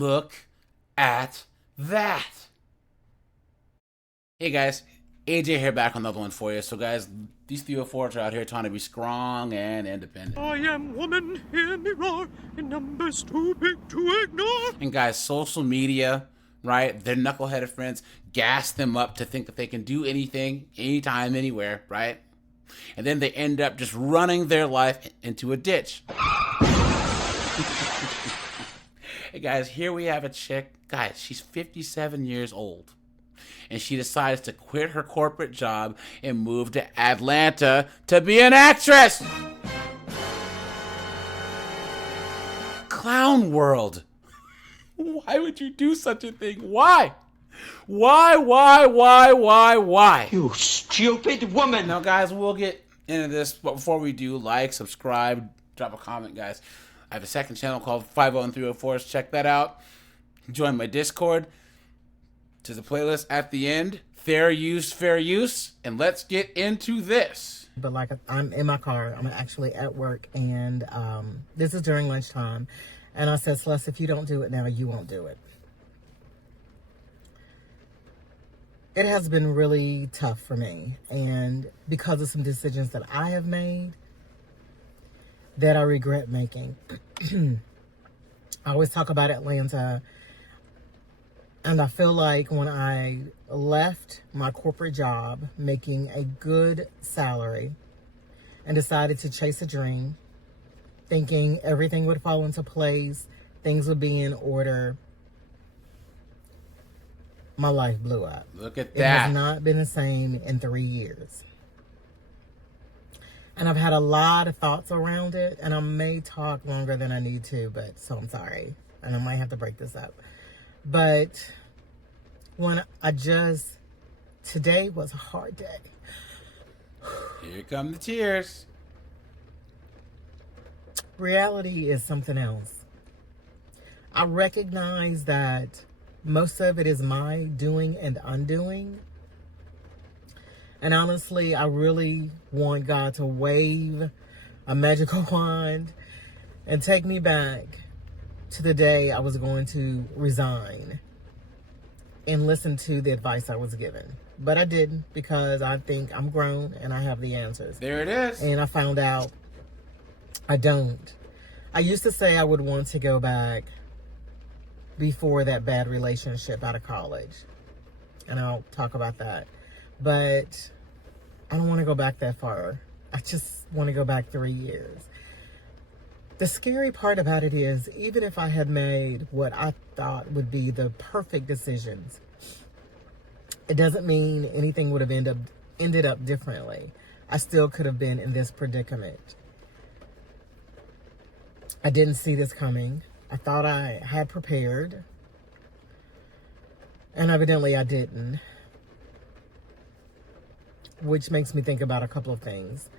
Look at that. Hey guys, AJ here back on another one for you. So guys, these 304s are out here trying to be strong and independent. I am woman, hear me roar, in numbers too big to ignore. And guys, social media, right? Their knuckleheaded friends gas them up to think that they can do anything, anytime, anywhere, right? And then they end up just running their life into a ditch. Hey guys, here we have a chick. Guys, she's 57 years old. And she decides to quit her corporate job and move to Atlanta to be an actress. Clown world. Why would you do such a thing? Why? Why? You stupid woman! Now, guys, we'll get into this, but before we do, like, subscribe, drop a comment, guys. I have a second channel called 50 and 304s. Check that out. Join my Discord. To the playlist at the end. Fair use. And let's get into this. But like, I'm in my car. I'm actually at work, and this is during lunchtime. And I said, Celeste, if you don't do it now, you won't do it. It has been really tough for me, and because of some decisions that I have made that I regret making. I always talk about Atlanta, and I feel like when I left my corporate job making a good salary and decided to chase a dream, thinking everything would fall into place, things would be in order, my life blew up. Look at It that. has not been the same in 3 years. And I've had a lot of thoughts around it, and I may talk longer than I need to, but so I'm sorry. And I might have to break this up. But when today was a hard day. Here come the tears. Reality is something else. I recognize that most of it is my doing and undoing. And honestly, I really want God to wave a magical wand and take me back to the day I was going to resign and listen to the advice I was given. But I didn't, because I think I'm grown and I have the answers. There it is. And I found out I don't. I used to say I would want to go back before that bad relationship out of college. And I'll talk about that. But I don't want to go back that far. I just want to go back 3 years. The scary part about it is, even if I had made what I thought would be the perfect decisions, it doesn't mean anything would have ended up differently. I still could have been in this predicament. I didn't see this coming. I thought I had prepared, and evidently I didn't. Which makes me think about a couple of things.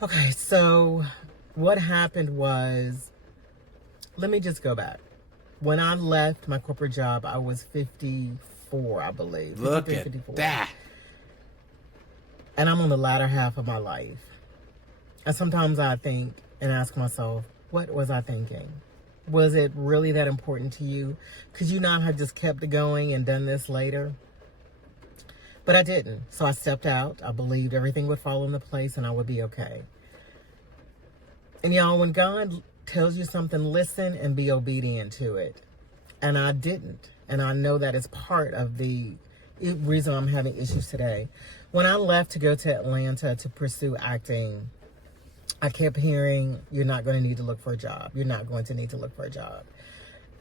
Okay, so what happened was, let me just go back. When I left my corporate job, I was 54, I believe. Look 53, at 54. that. And I'm on the latter half of my life. And sometimes I think and ask myself, what was I thinking? Was it really that important to you? Could you not have just kept it going and done this later? But I didn't. So I stepped out. I believed everything would fall into place and I would be okay. And y'all, when God tells you something, listen and be obedient to it. And I didn't. And I know that is part of the reason I'm having issues today. When I left to go to Atlanta to pursue acting, I kept hearing, you're not going to need to look for a job. You're not going to need to look for a job.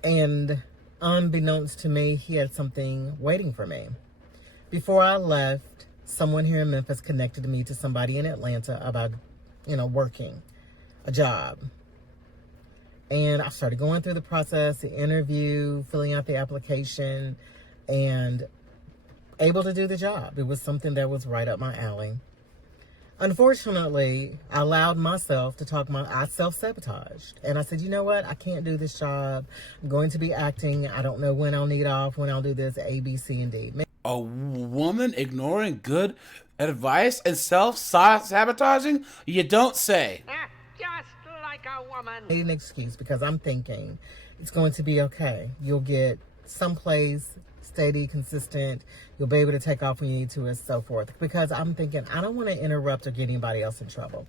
And unbeknownst to me, he had something waiting for me. Before I left, someone here in Memphis connected me to somebody in Atlanta about, working a job. And I started going through the process, the interview, filling out the application, and able to do the job. It was something that was right up my alley. Unfortunately, I allowed myself to I self-sabotaged. And I said, you know what? I can't do this job. I'm going to be acting. I don't know when I'll need off, when I'll do this, A, B, C, and D. A woman ignoring good advice and self-sabotaging? You don't say. Just like a woman. Made an excuse because I'm thinking, It's going to be okay. You'll get someplace steady, consistent. You'll be able to take off when you need to and so forth. Because I'm thinking, I don't want to interrupt or get anybody else in trouble.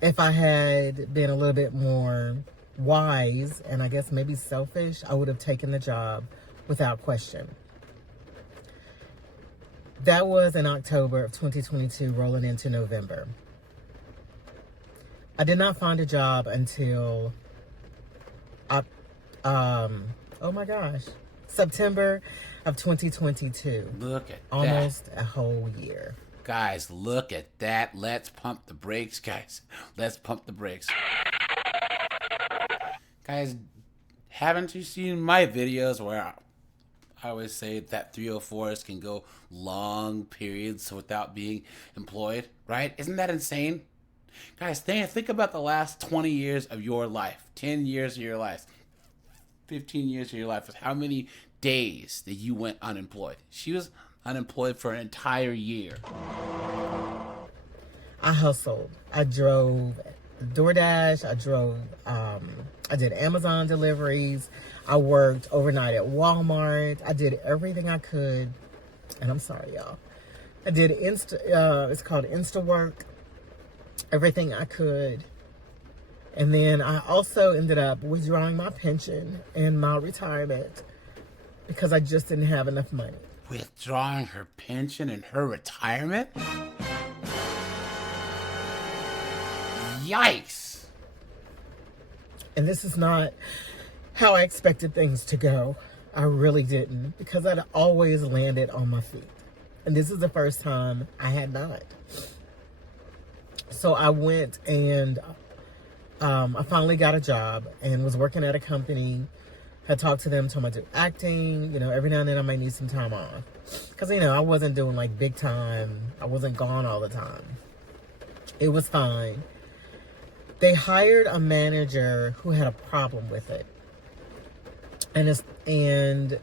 If I had been a little bit more wise and I guess maybe selfish, I would have taken the job without question. That was in October of 2022, rolling into November. I did not find a job until, oh my gosh, September of 2022. Look at almost that. A whole year. Guys, look at that. Let's pump the brakes, guys. Let's pump the brakes. Guys, haven't you seen my videos where I always say that 304s can go long periods without being employed, right? Isn't that insane? Guys, think about the last 20 years of your life, 10 years of your life, 15 years of your life. How many days that you went unemployed? She was unemployed for an entire year. I hustled. I drove DoorDash. I did Amazon deliveries. I worked overnight at Walmart. I did everything I could. And I'm sorry, y'all. I did it's called Insta work. Everything I could. And then I also ended up withdrawing my pension and my retirement because I just didn't have enough money. Withdrawing her pension and her retirement? Yikes. And this is not how I expected things to go. I really didn't, because I'd always landed on my feet. And this is the first time I had not. So I went and I finally got a job and was working at a company. Had talked to them, told them I do acting. Every now and then I might need some time off. Because, I wasn't doing like big time. I wasn't gone all the time. It was fine. They hired a manager who had a problem with it. And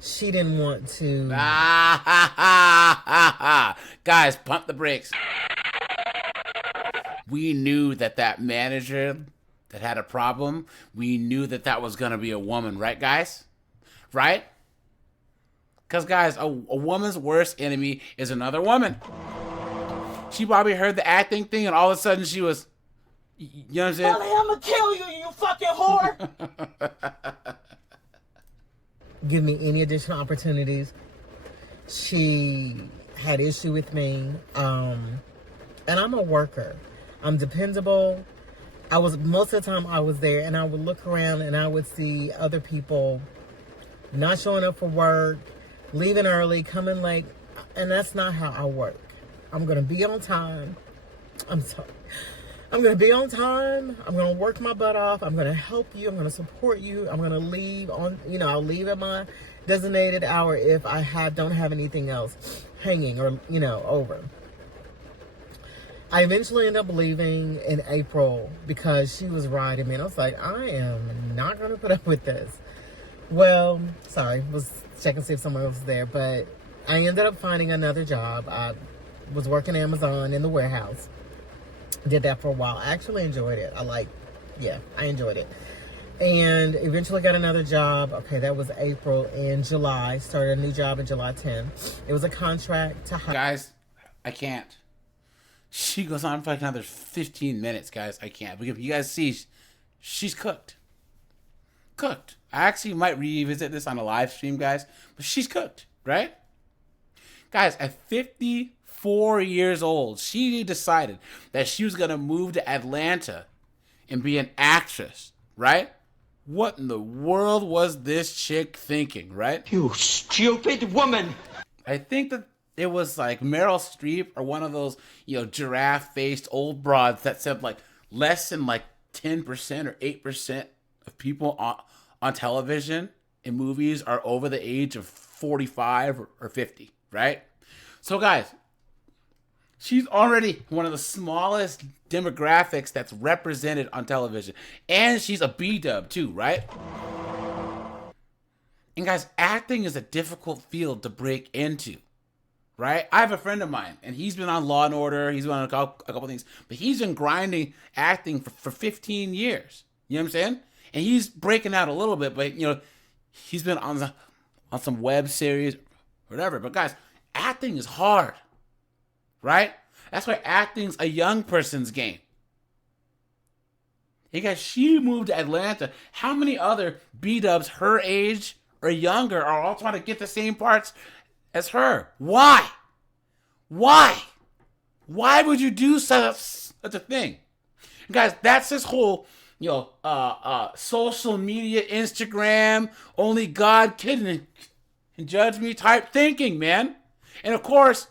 she didn't want to. Guys, pump the brakes. We knew that manager that had a problem, we knew that was going to be a woman, right, guys? Right? Because, guys, a woman's worst enemy is another woman. She probably heard the acting thing, and all of a sudden she was, you know what I'm saying? Ellie, I'm going to kill you, you fucking whore. Give me any additional opportunities. She had issue with me. And I'm a worker. I'm dependable. Most of the time I was there, and I would look around and I would see other people not showing up for work, leaving early, coming late. And that's not how I work. I'm going to be on time. I'm sorry. I'm going to be on time. I'm going to work my butt off. I'm going to help you. I'm going to support you. I'm going to leave on, I'll leave at my designated hour if I don't have anything else hanging or, over. I eventually ended up leaving in April because she was riding me. And I was like, I am not going to put up with this. Well, sorry, was checking to see if someone else was there. But I ended up finding another job. I was working Amazon in the warehouse. Did that for a while. I actually enjoyed it. I enjoyed it. And eventually got another job. Okay, that was April. And July, started a new job in July 10. It was a contract to hire. Guys, I can't. She goes on for like another 15 minutes, guys. I can't. But if you guys see, she's cooked. Cooked. I actually might revisit this on a live stream, guys. But she's cooked, right? Guys, at 54 years old, she decided that she was going to move to Atlanta and be an actress, right? What in the world was this chick thinking, right? You stupid woman! I think that it was like Meryl Streep or one of those, giraffe-faced old broads that said like less than like 10% or 8% of people on television in movies are over the age of 45 or 50, right? So guys, she's already one of the smallest demographics that's represented on television. And she's a B-dub too, right? And guys, acting is a difficult field to break into. Right? I have a friend of mine, and he's been on Law & Order. He's been on a couple things. But he's been grinding acting for 15 years. You know what I'm saying? and he's breaking out a little bit, but he's been on some web series, whatever. But guys, acting is hard, right? That's why acting's a young person's game. Hey guys, she moved to Atlanta. How many other B-dubs her age or younger are all trying to get the same parts as her? Why? Why would you do such a thing? Guys, that's this whole, social media, Instagram, only God can judge me type thinking, man. And of course,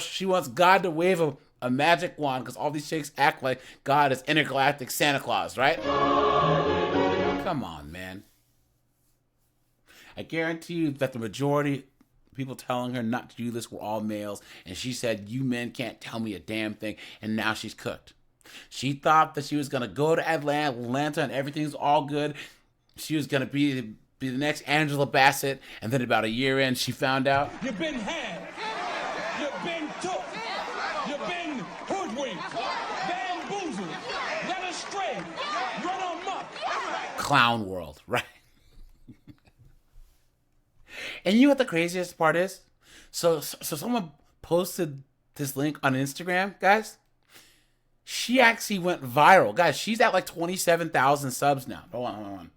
she wants God to wave a magic wand because all these chicks act like God is intergalactic Santa Claus, right? Come on, man. I guarantee you that the majority of people telling her not to do this were all males, and she said, "You men can't tell me a damn thing," and now she's cooked. She thought that she was going to go to Atlanta and everything's all good. She was going to be the next Angela Bassett, and then about a year in, she found out. You've been had. You've been took. You've been hoodwinked. Bamboozled. Led astray. Run amok. Clown world, right? And you know what the craziest part is? So someone posted this link on Instagram, guys. She actually went viral. Guys, she's at like 27,000 subs now. Hold on.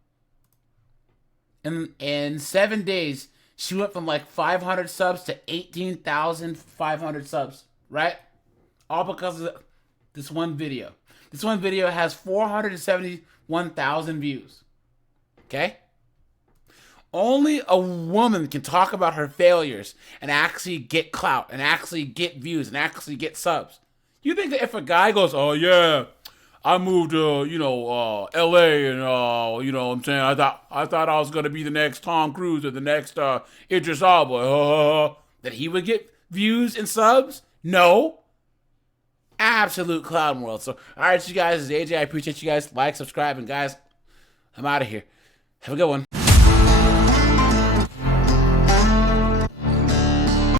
In 7 days, she went from like 500 subs to 18,500 subs, right? All because of this one video. This one video has 471,000 views. Okay? Only a woman can talk about her failures and actually get clout and actually get views and actually get subs. You think that if a guy goes, "Oh yeah, I moved to L.A. and what I'm saying, I thought I was gonna be the next Tom Cruise or the next Idris Elba," that he would get views and subs? No. Absolute clown world. So, all right, you guys, this is AJ. I appreciate you guys. Like, subscribe, and guys, I'm out of here. Have a good one.